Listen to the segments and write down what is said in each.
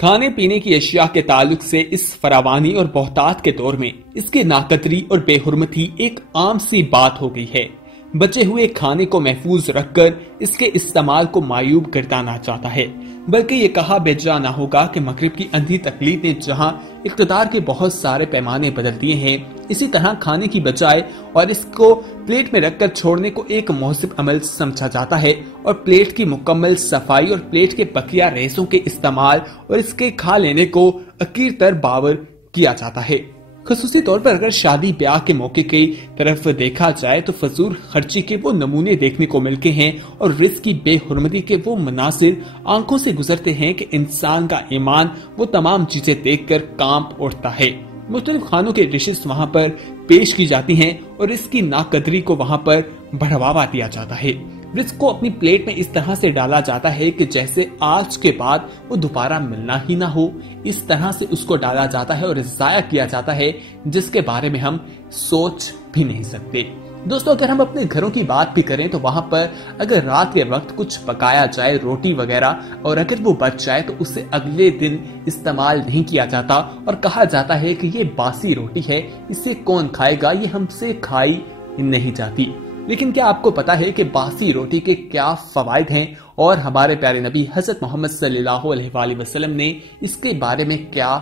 کھانے پینے کی اشیاء کے تعلق سے اس فراوانی اور بہتات کے دور میں اس کی ناقدری اور بے حرمتی ایک عام سی بات ہو گئی ہے۔ بچے ہوئے کھانے کو محفوظ رکھ کر اس کے استعمال کو معیوب گردانا چاہتا ہے، بلکہ یہ کہا بے جا نہ ہوگا کہ مغرب کی اندھی تقلید نے جہاں اقتدار کے بہت سارے پیمانے بدل دیے ہیں، اسی طرح کھانے کی بجائے اور اس کو پلیٹ میں رکھ کر چھوڑنے کو ایک مہذب عمل سمجھا جاتا ہے، اور پلیٹ کی مکمل صفائی اور پلیٹ کے بقیہ ریزوں کے استعمال اور اس کے کھا لینے کو عقیر تر باور کیا جاتا ہے۔ خصوصی طور پر اگر شادی بیاہ کے موقع کی طرف دیکھا جائے تو فضول خرچی کے وہ نمونے دیکھنے کو ملتے ہیں اور رزق کی بے حرمتی کے وہ مناظر آنکھوں سے گزرتے ہیں کہ انسان کا ایمان وہ تمام چیزیں دیکھ کر کانپ اٹھتا ہے۔ مختلف کھانوں کے ڈشز وہاں پر پیش کی جاتی ہیں اور اس کی ناقدری کو وہاں پر بڑھاوا دیا جاتا ہے۔ رزق کو اپنی پلیٹ میں اس طرح سے ڈالا جاتا ہے کہ جیسے آج کے بعد وہ دوبارہ ملنا ہی نہ ہو، اس طرح سے اس کو ڈالا جاتا ہے اور ضائع کیا جاتا ہے جس کے بارے میں ہم سوچ بھی نہیں سکتے۔ دوستو، اگر ہم اپنے گھروں کی بات بھی کریں تو وہاں پر اگر رات کے وقت کچھ پکایا جائے، روٹی وغیرہ، اور اگر وہ بچ جائے تو اسے اگلے دن استعمال نہیں کیا جاتا اور کہا جاتا ہے کہ یہ باسی روٹی ہے، اسے کون کھائے گا، یہ ہم سے کھائی نہیں جاتی۔ لیکن کیا آپ کو پتا ہے کہ باسی روٹی کے کیا فوائد ہیں اور ہمارے پیارے نبی حضرت محمد صلی اللہ علیہ وآلہ وسلم نے اس کے بارے میں کیا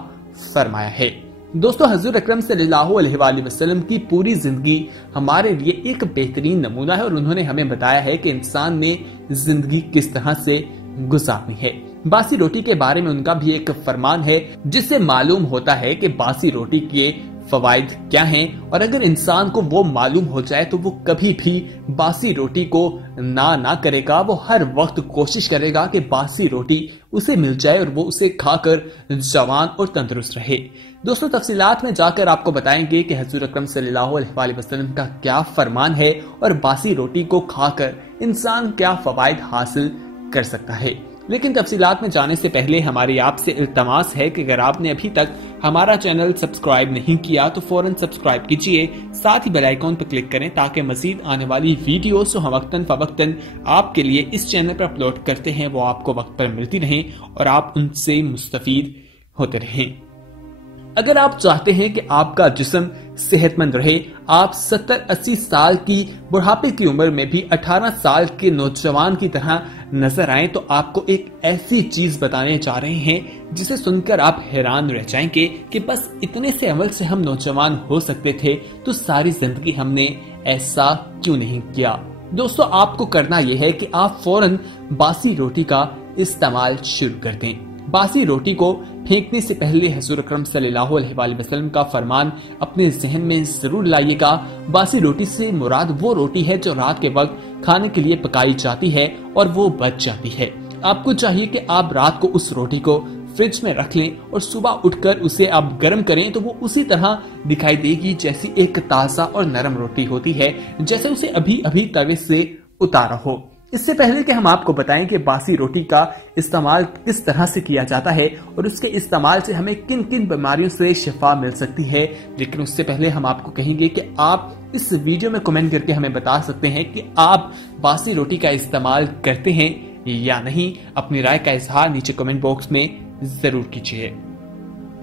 فرمایا ہے؟ دوستو، حضور اکرم صلی اللہ علیہ وآلہ وسلم کی پوری زندگی ہمارے لیے ایک بہترین نمونہ ہے اور انہوں نے ہمیں بتایا ہے کہ انسان نے زندگی کس طرح سے گزارنی ہے۔ باسی روٹی کے بارے میں ان کا بھی ایک فرمان ہے جس سے معلوم ہوتا ہے کہ باسی روٹی کے فوائد کیا ہیں، اور اگر انسان کو وہ معلوم ہو جائے تو وہ کبھی بھی باسی روٹی کو نہ کرے گا، وہ ہر وقت کوشش کرے گا کہ باسی روٹی اسے مل جائے اور وہ اسے کھا کر جوان اور تندرست رہے۔ دوستو، تفصیلات میں جا کر آپ کو بتائیں گے کہ حضور اکرم صلی اللہ علیہ وآلہ وسلم کا کیا فرمان ہے اور باسی روٹی کو کھا کر انسان کیا فوائد حاصل کر سکتا ہے۔ لیکن تفصیلات میں جانے سے پہلے ہماری آپ سے التماس ہے کہ اگر آپ نے ابھی تک ہمارا چینل سبسکرائب نہیں کیا تو فوراً سبسکرائب کیجئے، ساتھ ہی بیل آئیکن پر کلک کریں تاکہ مزید آنے والی ویڈیوز جو ہم وقتاً فوقتاً آپ کے لیے اس چینل پر اپلوڈ کرتے ہیں وہ آپ کو وقت پر ملتی رہیں اور آپ ان سے مستفید ہوتے رہیں۔ اگر آپ چاہتے ہیں کہ آپ کا جسم صحت مند رہے، آپ 70-80 سال کی بڑھاپے کی عمر میں بھی 18 سال کے نوجوان کی طرح نظر آئیں، تو آپ کو ایک ایسی چیز بتانے جا رہے ہیں جسے سن کر آپ حیران رہ جائیں گے کہ بس اتنے سے عمل سے ہم نوجوان ہو سکتے تھے تو ساری زندگی ہم نے ایسا کیوں نہیں کیا۔ دوستو، آپ کو کرنا یہ ہے کہ آپ فوراً باسی روٹی کا استعمال شروع کر دیں۔ باسی روٹی کو پھینکنے سے پہلے حضور اکرم صلی اللہ علیہ وآلہ وسلم کا فرمان اپنے ذہن میں ضرور لائیے گا۔ باسی روٹی سے مراد وہ روٹی ہے جو رات کے وقت کھانے کے لیے پکائی جاتی ہے اور وہ بچ جاتی ہے۔ آپ کو چاہیے کہ آپ رات کو اس روٹی کو فریج میں رکھ لیں اور صبح اٹھ کر اسے آپ گرم کریں تو وہ اسی طرح دکھائی دے گی جیسی ایک تازہ اور نرم روٹی ہوتی ہے، جیسے اسے ابھی توے سے اتارا ہو۔ اس سے پہلے کہ ہم آپ کو بتائیں کہ باسی روٹی کا استعمال کس طرح سے کیا جاتا ہے اور اس کے استعمال سے ہمیں کن کن بیماریوں سے شفا مل سکتی ہے، لیکن اس سے پہلے ہم آپ کو کہیں گے کہ آپ اس ویڈیو میں کمنٹ کر کے ہمیں بتا سکتے ہیں کہ آپ باسی روٹی کا استعمال کرتے ہیں یا نہیں۔ اپنی رائے کا اظہار نیچے کمنٹ باکس میں ضرور کیجیے۔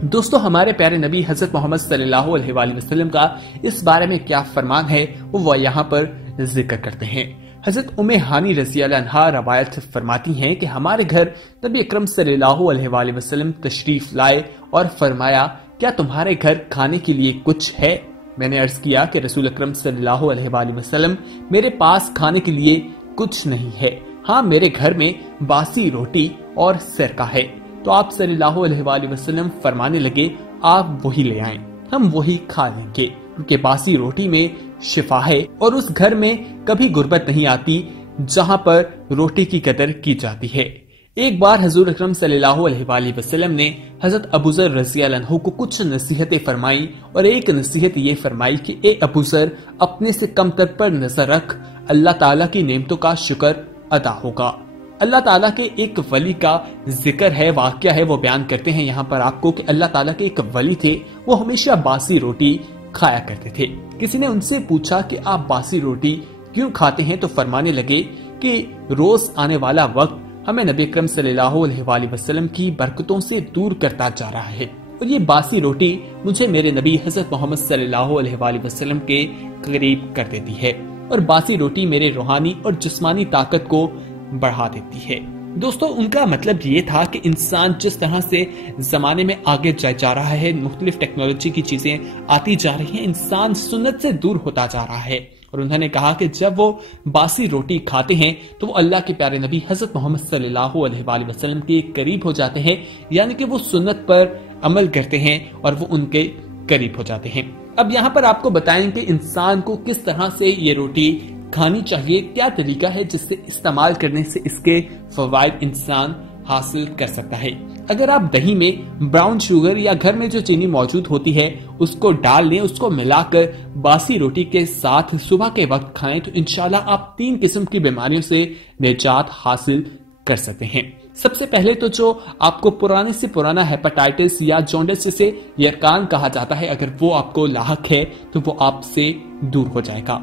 دوستو، ہمارے پیارے نبی حضرت محمد صلی اللہ علیہ وآلہ وسلم کا اس بارے میں کیا فرمان ہے وہ یہاں پر ذکر کرتے ہیں۔ حضرت ام ہانی رضی اللہ عنہا روایت فرماتی ہیں کہ ہمارے گھر نبی اکرم صلی اللہ علیہ وآلہ وسلم تشریف لائے اور فرمایا، کیا تمہارے گھر کھانے کے لیے کچھ ہے؟ میں نے عرض کیا کہ رسول اکرم صلی اللہ علیہ وآلہ وسلم، میرے پاس کھانے کے لیے کچھ نہیں ہے، ہاں میرے گھر میں باسی روٹی اور سرکہ ہے۔ تو آپ صلی اللہ علیہ وآلہ وسلم فرمانے لگے، آپ وہی لے آئیں، ہم وہی کھا لیں گے، کیونکہ باسی روٹی میں شفا ہے اور اس گھر میں کبھی غربت نہیں آتی جہاں پر روٹی کی قدر کی جاتی ہے۔ ایک بار حضور اکرم صلی اللہ علیہ وآلہ وسلم نے حضرت ابوذر رضی اللہ عنہ کو کچھ نصیحتیں فرمائی اور ایک نصیحت یہ فرمائی کہ اے ابوذر، اپنے سے کم تر پر نظر رکھ، اللہ تعالیٰ کی نعمتوں کا شکر ادا ہوگا۔ اللہ تعالیٰ کے ایک ولی کا ذکر ہے، واقعہ ہے، وہ بیان کرتے ہیں یہاں پر آپ کو کہ اللہ تعالیٰ کے ایک ولی تھے، وہ ہمیشہ باسی روٹی کھایا کرتے تھے۔ کسی نے ان سے پوچھا کہ آپ باسی روٹی کیوں کھاتے ہیں؟ تو فرمانے لگے کہ روز آنے والا وقت ہمیں نبی اکرم صلی اللہ علیہ وآلہ وسلم کی برکتوں سے دور کرتا جا رہا ہے، اور یہ باسی روٹی مجھے میرے نبی حضرت محمد صلی اللہ علیہ وآلہ وسلم کے قریب کر دیتی ہے، اور باسی روٹی میرے روحانی اور جسمانی طاقت کو بڑھا دیتی ہے۔ دوستو، ان کا مطلب یہ تھا کہ انسان جس طرح سے زمانے میں آگے جا رہا ہے، مختلف ٹیکنالوجی کی چیزیں آتی جا رہی ہیں، انسان سنت سے دور ہوتا جا رہا ہے، اور انہوں نے کہا کہ جب وہ باسی روٹی کھاتے ہیں تو وہ اللہ کے پیارے نبی حضرت محمد صلی اللہ علیہ وآلہ وسلم کے قریب ہو جاتے ہیں، یعنی کہ وہ سنت پر عمل کرتے ہیں اور وہ ان کے قریب ہو جاتے ہیں۔ اب یہاں پر آپ کو بتائیں کہ انسان کو کس طرح سے یہ روٹی کھانی چاہیے، کیا طریقہ ہے جس سے استعمال کرنے سے اس کے فوائد انسان حاصل کر سکتا ہے۔ اگر آپ دہی میں براؤن شوگر یا گھر میں جو چینی موجود ہوتی ہے اس کو ڈال لیں، اس کو ملا کر باسی روٹی کے ساتھ صبح کے وقت کھائیں تو انشاءاللہ آپ 3 قسم کی بیماریوں سے نجات حاصل کر سکتے ہیں۔ سب سے پہلے تو جو آپ کو پرانے سے پرانا ہیپاٹائٹس یا جونڈس سے یرقان کہا جاتا ہے، اگر وہ آپ کو لاحق ہے تو وہ آپ سے دور ہو جائے گا۔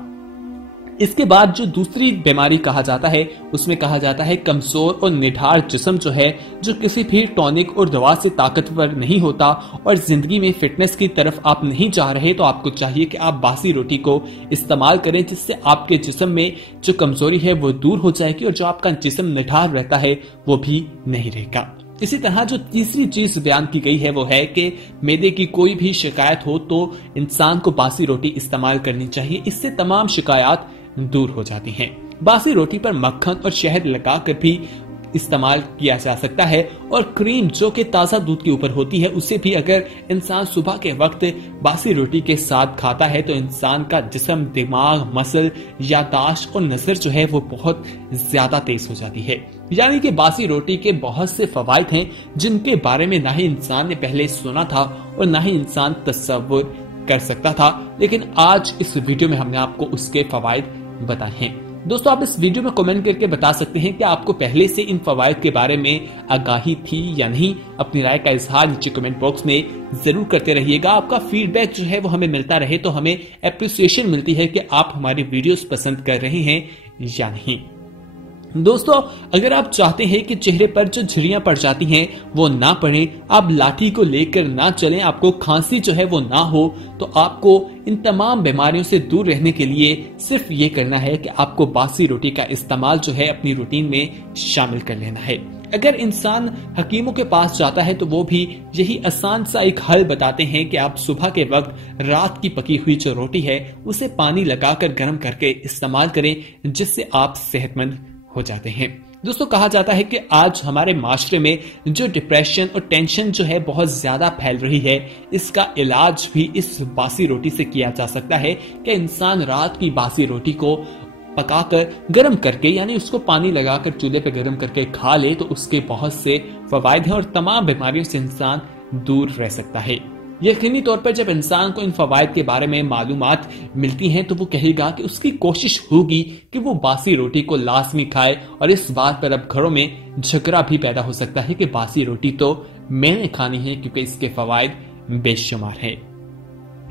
اس کے بعد جو دوسری بیماری کہا جاتا ہے اس میں کہا جاتا ہے کمزور اور نڈھال جسم جو ہے، جو کسی بھی ٹونک اور دوا سے طاقتور نہیں ہوتا اور زندگی میں فٹنس کی طرف آپ نہیں جا رہے، تو آپ کو چاہیے کہ آپ باسی روٹی کو استعمال کریں، جس سے آپ کے جسم میں جو کمزوری ہے وہ دور ہو جائے گی اور جو آپ کا جسم نڈھال رہتا ہے وہ بھی نہیں رہے گا۔ اسی طرح جو تیسری چیز بیان کی گئی ہے وہ ہے کہ معدے کی کوئی بھی شکایت ہو تو انسان کو باسی روٹی استعمال کرنی چاہیے، اس سے تمام شکایات دور ہو جاتی ہیں۔ باسی روٹی پر مکھن اور شہد لگا کر بھی استعمال کیا جا سکتا ہے، اور کریم جو کہ تازہ دودھ کے اوپر ہوتی ہے اسے بھی اگر انسان صبح کے وقت باسی روٹی کے ساتھ کھاتا ہے تو انسان کا جسم، دماغ، مسل، یادداشت اور نظر جو ہے وہ بہت زیادہ تیز ہو جاتی ہے۔ یعنی کہ باسی روٹی کے بہت سے فوائد ہیں جن کے بارے میں نہ ہی انسان نے پہلے سنا تھا اور نہ ہی انسان تصور کر سکتا تھا، لیکن آج اس ویڈیو میں ہم نے آپ کو اس کے فوائد بتائے ہیں۔ دوستو، آپ اس ویڈیو میں کمنٹ کر کے بتا سکتے ہیں کہ آپ کو پہلے سے ان فوائد کے بارے میں آگاہی تھی یا نہیں۔ اپنی رائے کا اظہار نیچے کمنٹ باکس میں ضرور کرتے رہیے گا۔ آپ کا فیڈ بیک جو ہے وہ ہمیں ملتا رہے تو ہمیں اپریسیشن ملتی ہے کہ آپ ہماری ویڈیوز پسند کر رہے ہیں یا نہیں۔ دوستو، اگر آپ چاہتے ہیں کہ چہرے پر جو جھریاں پڑ جاتی ہیں وہ نہ پڑیں، آپ لاٹھی کو لے کر نہ چلیں، آپ کو کھانسی جو ہے وہ نہ ہو، تو آپ کو ان تمام بیماریوں سے دور رہنے کے لیے صرف یہ کرنا ہے کہ آپ کو باسی روٹی کا استعمال جو ہے اپنی روٹین میں شامل کر لینا ہے۔ اگر انسان حکیموں کے پاس جاتا ہے تو وہ بھی یہی آسان سا ایک حل بتاتے ہیں کہ آپ صبح کے وقت رات کی پکی ہوئی جو روٹی ہے اسے پانی لگا کر گرم کر کے استعمال کریں، جس سے آپ صحت مند ہو جاتے ہیں۔ دوستو، کہا جاتا ہے کہ آج ہمارے معاشرے میں جو ڈپریشن اور ٹینشن جو ہے بہت زیادہ پھیل رہی ہے، اس کا علاج بھی اس باسی روٹی سے کیا جا سکتا ہے کہ انسان رات کی باسی روٹی کو پکا کر گرم کر کے، یعنی اس کو پانی لگا کر چولہے پہ گرم کر کے کھا لے تو اس کے بہت سے فوائد ہیں اور تمام بیماریوں سے انسان دور رہ سکتا ہے۔ یقینی طور پر جب انسان کو ان فوائد کے بارے میں معلومات ملتی ہیں تو وہ کہے گا کہ اس کی کوشش ہوگی کہ وہ باسی روٹی کو لازمی کھائے، اور اس بات پر اب گھروں میں جھگڑا بھی پیدا ہو سکتا ہے کہ باسی روٹی تو میں نے کھانی ہے کیونکہ اس کے فوائد بے شمار ہیں۔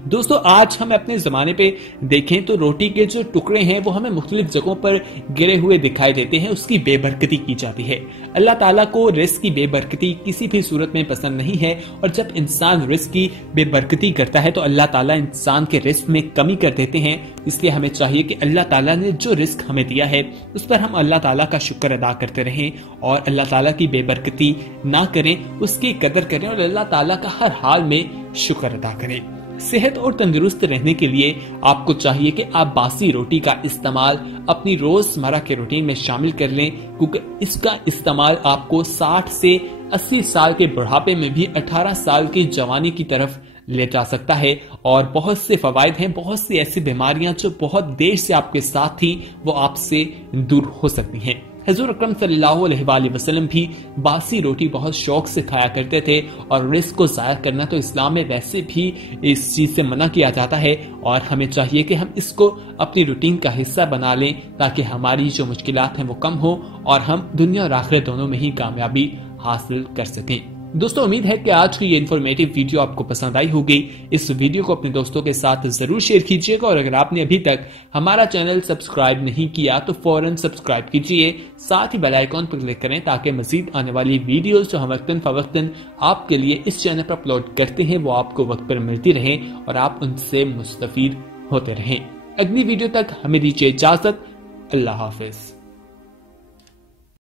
دوستو، آج ہم اپنے زمانے پہ دیکھیں تو روٹی کے جو ٹکڑے ہیں وہ ہمیں مختلف جگہوں پر گرے ہوئے دکھائی دیتے ہیں، اس کی بے برکتی کی جاتی ہے۔ اللہ تعالیٰ کو رزق کی بے برکتی کسی بھی صورت میں پسند نہیں ہے، اور جب انسان رزق کی بے برکتی کرتا ہے تو اللہ تعالیٰ انسان کے رزق میں کمی کر دیتے ہیں۔ اس لیے ہمیں چاہیے کہ اللہ تعالیٰ نے جو رزق ہمیں دیا ہے اس پر ہم اللہ تعالیٰ کا شکر ادا کرتے رہیں اور اللہ تعالیٰ کی بے برکتی نہ کریں، اس کی قدر کریں اور اللہ تعالیٰ کا ہر حال میں شکر ادا کریں۔ صحت اور تندرست رہنے کے لیے آپ کو چاہیے کہ آپ باسی روٹی کا استعمال اپنی روزمرہ کے روٹین میں شامل کر لیں، کیونکہ اس کا استعمال آپ کو 60 سے 80 سال کے بڑھاپے میں بھی 18 سال کی جوانی کی طرف لے جا سکتا ہے، اور بہت سے فوائد ہیں، بہت سی ایسی بیماریاں جو بہت دیر سے آپ کے ساتھ تھی وہ آپ سے دور ہو سکتی ہیں۔ حضور اکرم صلی اللہ علیہ وآلہ وسلم بھی باسی روٹی بہت شوق سے کھایا کرتے تھے، اور رزق کو ضائع کرنا تو اسلام میں ویسے بھی اس چیز سے منع کیا جاتا ہے، اور ہمیں چاہیے کہ ہم اس کو اپنی روٹین کا حصہ بنا لیں تاکہ ہماری جو مشکلات ہیں وہ کم ہو اور ہم دنیا اور آخرت دونوں میں ہی کامیابی حاصل کر سکیں۔ دوستوں امید ہے کہ آج کی یہ انفارمیٹیو ویڈیو آپ کو پسند آئی ہوگی. اس ویڈیو کو اپنے دوستوں کے ساتھ ضرور شیئر کیجیے گا اور اگر آپ نے ابھی تک ہمارا چینل سبسکرائب نہیں کیا تو فوراً سبسکرائب کیجیے. ساتھ ہی بیل آئیکن پر کلک کریں تاکہ مزید آنے والی ویڈیوز جو ہم وقتاً فوقتاً آپ کے لیے اس چینل پر اپلوڈ کرتے ہیں وہ آپ کو وقت پر ملتی رہیں اور آپ ان سے مستفید ہوتے رہیں. اگلی ویڈیو تک ہمیں دیجیے اجازت. اللہ حافظ.